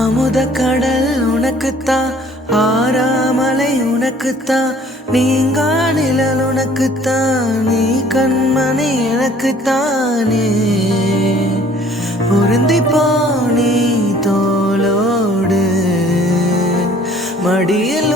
அமுத கடல் உனக்குத்தான், ஆறாமலை உனக்குத்தான், நீங்கா நிழல் உனக்குத்தான், நீ கண்மணி எனக்குத்தானே. பொருந்தி போனி தோளோடு மடியில்